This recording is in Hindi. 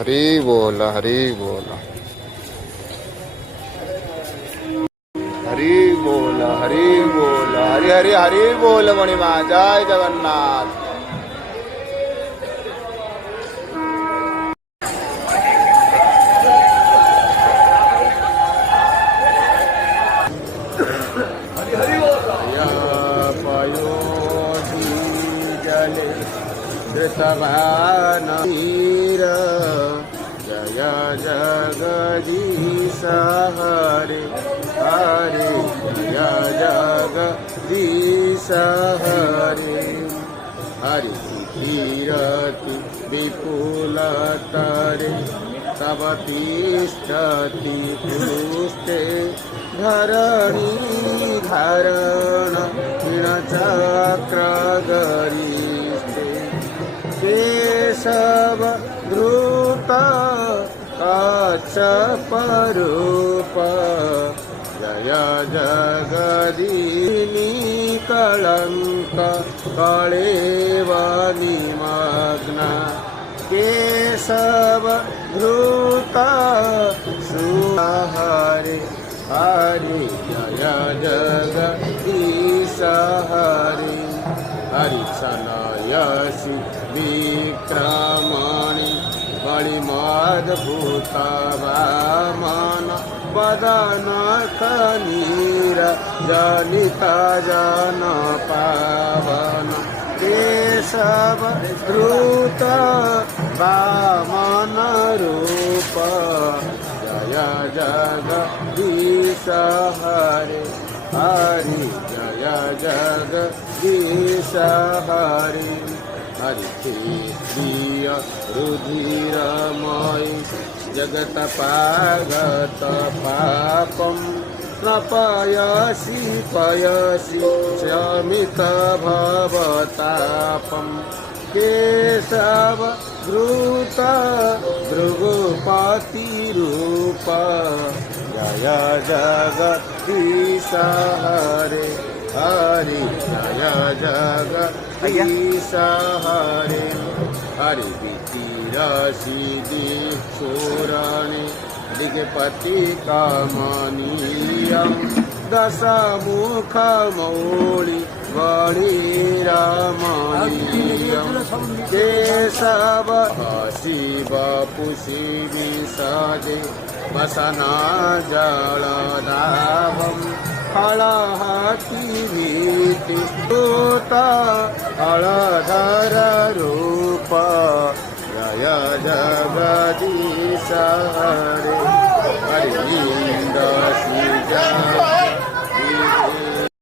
हरी बोल हरी बोल हरी बोल हरी बोल हरी हरी हरी बोल मणिमा जय जगन्नाथ। धृतवानवीर जय जगदीश हरे हरे जय जगदीश हरे हरि कीरति विपुलतरे तव तिष्ठति पुष्टे धरणी धारण चक्रगरिष्ठे केशव धृत कच्छपरूप जय जगदीनी कलंक कलेव निमग्ना केशव धृत सुहरे हरे जय जगदीश हरे हरि सनयसि विक्रमणि बलिमद्भुत वामन वदन कनीर जनित जन पावन केशव धृत वामन रूप जय जगदीश हरे हरि जय जगदीश हरे हरि प्रिय रुधिरमयि जगत पागत पापं प्रपयसि पयसि शमित भवतापं केशव धृत भृगुपतिरूप जय जगदीश हरे हरि जय जगदीश हरे हरि वितीरसि दिक्षोरणे दिग्पति कमनीयं दशमुखमौळि वणिरमणीयं केशव शिवपुषि विशदे वसना जलदाभं हलहतिवीति स्तुत हलधर रूप जय जगदीश हरे